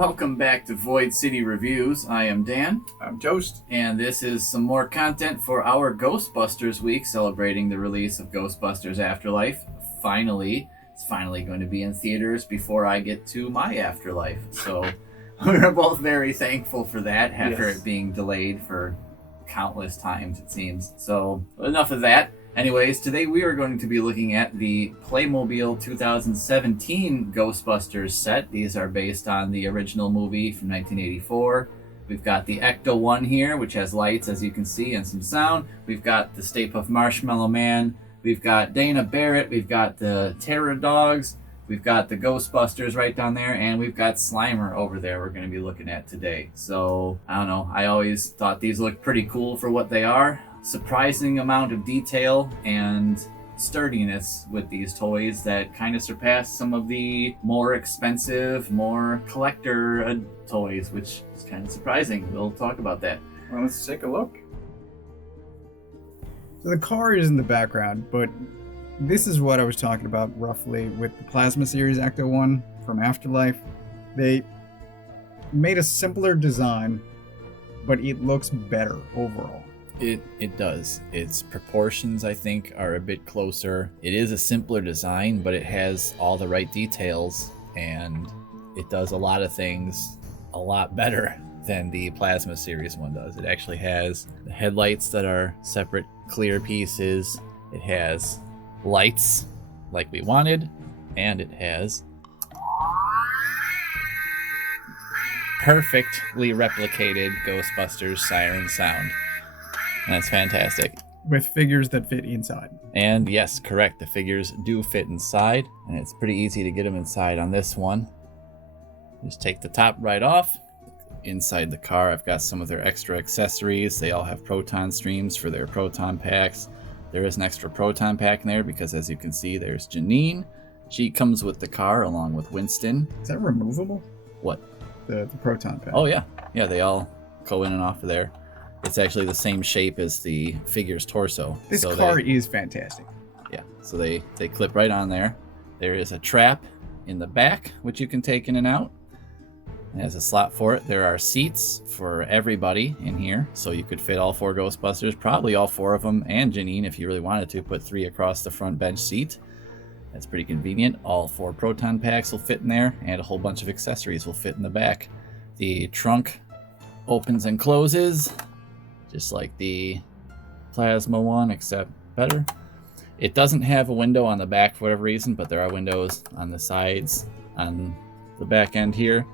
Welcome back to Void City Reviews. I am Dan. I'm Toast. And this is some more content for our Ghostbusters week, celebrating the release of Ghostbusters Afterlife. It's finally going to be in theaters before I get to my afterlife. So we're both very thankful for that after it being delayed for countless times, it seems. So enough of that. Anyways, today we are going to be looking at the Playmobil 2017 Ghostbusters set. These are based on the original movie from 1984. We've got the Ecto one here, which has lights, as you can see, and some sound. We've got the Stay Puft Marshmallow Man. We've got Dana Barrett. We've got the Terror Dogs. We've got the Ghostbusters right down there, and we've got Slimer over there we're going to be looking at today. So, I don't know. I always thought these looked pretty cool for what they are. Surprising amount of detail and sturdiness with these toys that kind of surpass some of the more expensive, more collector toys, which is kind of surprising. We'll talk about that. Well, let's take a look. So the car is in the background, but this is what I was talking about roughly with the Plasma Series Ecto 1 from Afterlife. They made a simpler design, but it looks better overall. It does. Its proportions, I think, are a bit closer. It is a simpler design, but it has all the right details, and it does a lot of things a lot better than the Plasma Series one does. It actually has the headlights that are separate, clear pieces. It has lights like we wanted, and it has perfectly replicated Ghostbusters siren sound. And that's fantastic. With figures that fit inside. And yes, correct. The figures do fit inside, and it's pretty easy to get them inside on this one. Just take the top right off. Inside the car, I've got some of their extra accessories. They all have proton streams for their proton packs. There is an extra proton pack in there because, as you can see, there's Janine. She comes with the car along with Winston. Is that removable? What? The proton pack. Oh, yeah. Yeah, they all go in and off of there. It's actually the same shape as the figure's torso. This car is fantastic. Yeah, so they clip right on there. There is a trap in the back, which you can take in and out. It has a slot for it. There are seats for everybody in here, so you could fit all 4 Ghostbusters, probably all 4 of them, and Janine, if you really wanted to, put 3 across the front bench seat. That's pretty convenient. All 4 proton packs will fit in there, and a whole bunch of accessories will fit in the back. The trunk opens and closes, just like the Plasma one, except better. It doesn't have a window on the back for whatever reason, but there are windows on the sides, on the back end here.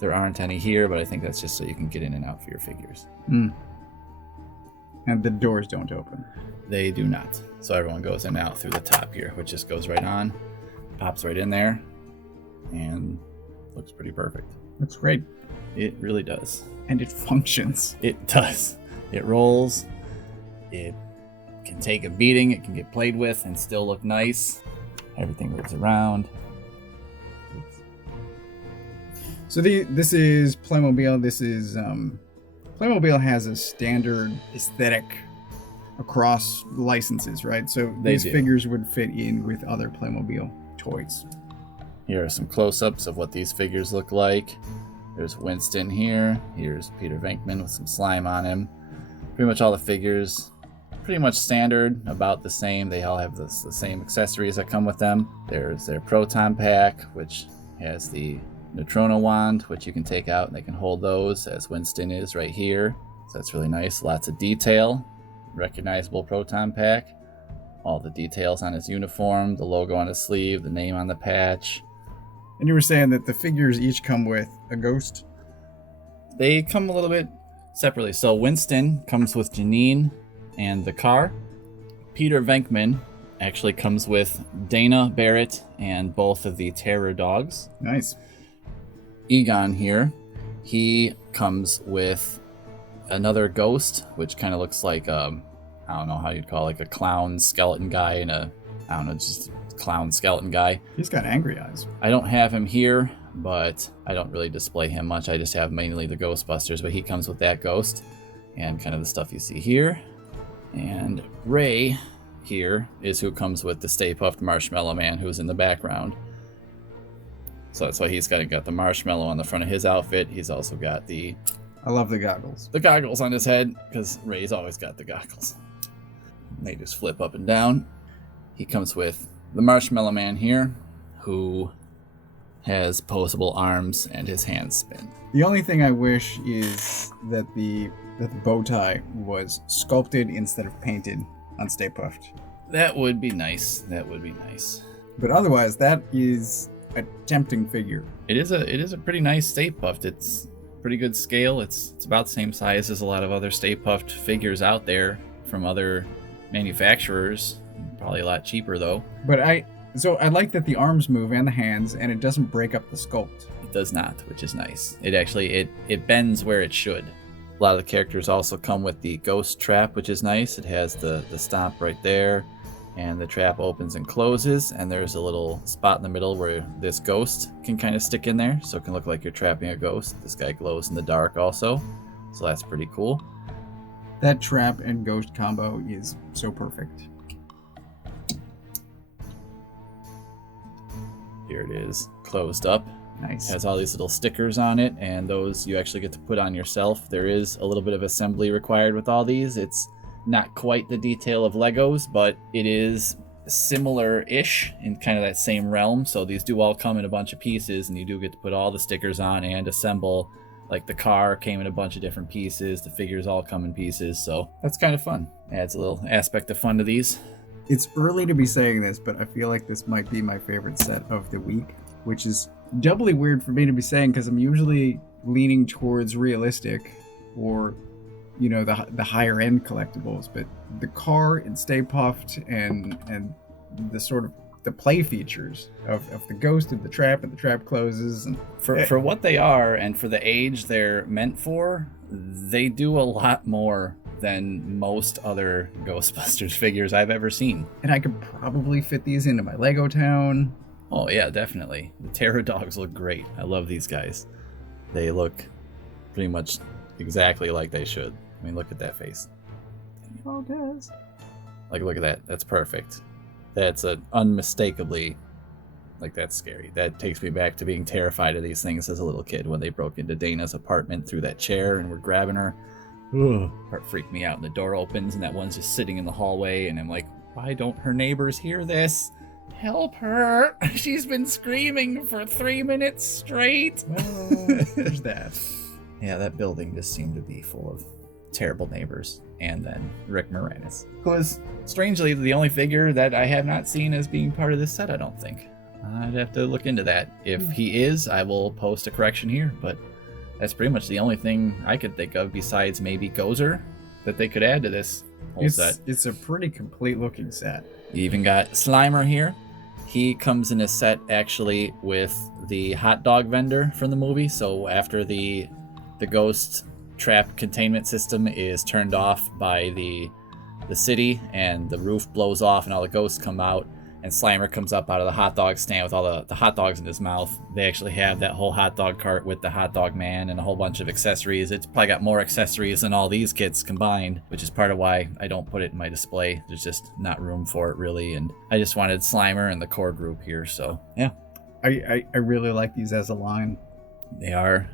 There aren't any here, but I think that's just so you can get in and out for your figures. And the doors don't open. They do not. So everyone goes in and out through the top here, which just goes right on, pops right in there, and looks pretty perfect. Looks great. It really does. And it functions. It does. It rolls. It can take a beating. It can get played with and still look nice. Everything moves around. So this is Playmobil. This is Playmobil has a standard aesthetic across licenses, right? So these figures would fit in with other Playmobil toys. Here are some close-ups of what these figures look like. There's Winston here. Here's Peter Venkman with some slime on him. Pretty much all the figures, pretty much standard, about the same. They all have the same accessories that come with them. There's their proton pack, which has the Neutrino wand, which you can take out and they can hold those, as Winston is right here. So that's really nice. Lots of detail. Recognizable proton pack. All the details on his uniform, the logo on his sleeve, the name on the patch. And you were saying that the figures each come with a ghost? They come a little bit separately. So Winston comes with Janine and the car. Peter Venkman actually comes with Dana Barrett and both of the Terror Dogs. Nice. Egon here, he comes with another ghost, which kind of looks like I don't know how you'd call it, like a clown skeleton guy and just a clown skeleton guy. He's got angry eyes. I don't have him here, but I don't really display him much. I just have mainly the Ghostbusters, but he comes with that ghost and kind of the stuff you see here. And Ray here is who comes with the Stay Puft Marshmallow Man, who's in the background. So that's why he's got the marshmallow on the front of his outfit. He's also got the I love the goggles. goggles on his head, because Ray's always got the goggles. They just flip up and down. He comes with the Marshmallow Man here, who has posable arms and his hands spin. The only thing I wish is that the bow tie was sculpted instead of painted on Stay Puft. That would be nice. That would be nice. But otherwise, that is a tempting figure. It is a pretty nice Stay Puft. It's pretty good scale. It's about the same size as a lot of other Stay Puft figures out there from other manufacturers. Probably a lot cheaper though. But I like that the arms move and the hands, and it doesn't break up the sculpt. It does not, which is nice. It actually it bends where it should. A lot of the characters also come with the ghost trap, which is nice. It has the stomp right there, and the trap opens and closes, and there's a little spot in the middle where this ghost can kind of stick in there, so it can look like you're trapping a ghost. This guy glows in the dark also, so that's pretty cool. That trap and ghost combo is so perfect. Here it is, closed up. Nice. Has all these little stickers on it, and those you actually get to put on yourself. There is a little bit of assembly required with all these. It's not quite the detail of Legos, but it is similar-ish in kind of that same realm. So these do all come in a bunch of pieces, and you do get to put all the stickers on and assemble. Like the car came in a bunch of different pieces. The figures all come in pieces, so that's kind of fun. Adds a little aspect of fun to these. It's early to be saying this, but I feel like this might be my favorite set of the week, which is doubly weird for me to be saying because I'm usually leaning towards realistic or, you know, the higher end collectibles. But the car and Stay Puft and the sort of the play features of the ghost and the trap closes, and for what they are and for the age they're meant for, they do a lot more than most other Ghostbusters figures I've ever seen. And I could probably fit these into my Lego town. Oh yeah, definitely. The Terror Dogs look great. I love these guys. They look pretty much exactly like they should. I mean, look at that face. It all does. Like, look at that. That's perfect. That's unmistakably, like, that's scary. That takes me back to being terrified of these things as a little kid when they broke into Dana's apartment through that chair and were grabbing her. Part freaked me out, and the door opens and that one's just sitting in the hallway, and I'm like, why don't her neighbors hear this? Help her! She's been screaming for 3 minutes straight. There's that. Yeah, that building just seemed to be full of terrible neighbors. And then Rick Moranis, who is strangely the only figure that I have not seen as being part of this set, I don't think. I'd have to look into that. If he is, I will post a correction here, but that's pretty much the only thing I could think of besides maybe Gozer that they could add to this whole set. It's a pretty complete looking set. You even got Slimer here. He comes in a set actually with the hot dog vendor from the movie. So after the ghost trap containment system is turned off by the city and the roof blows off and all the ghosts come out, and Slimer comes up out of the hot dog stand with all the hot dogs in his mouth. They actually have that whole hot dog cart with the hot dog man and a whole bunch of accessories. It's probably got more accessories than all these kits combined, which is part of why I don't put it in my display. There's just not room for it really, and I just wanted Slimer and the core group here, so yeah. I really like these as a line. They are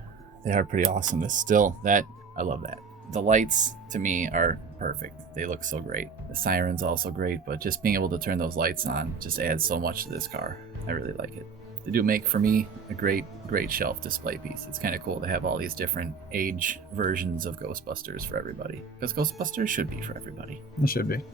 pretty awesome. I love that. The lights to me are perfect. They look so great. The siren's also great, but just being able to turn those lights on just adds so much to this car. I really like it. They do make, for me, a great shelf display piece. It's kind of cool to have all these different age versions of Ghostbusters for everybody. Because Ghostbusters should be for everybody. It should be.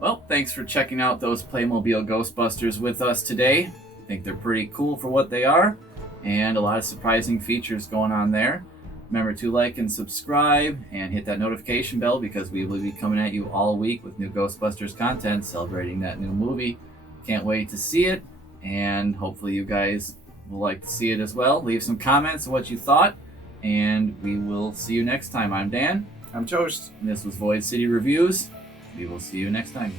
Well, thanks for checking out those Playmobil Ghostbusters with us today. I think they're pretty cool for what they are, and a lot of surprising features going on there. Remember to like and subscribe and hit that notification bell because we will be coming at you all week with new Ghostbusters content celebrating that new movie. Can't wait to see it, and hopefully you guys will like to see it as well. Leave some comments on what you thought, and we will see you next time. I'm Dan. I'm Toast. And this was Void City Reviews. We will see you next time.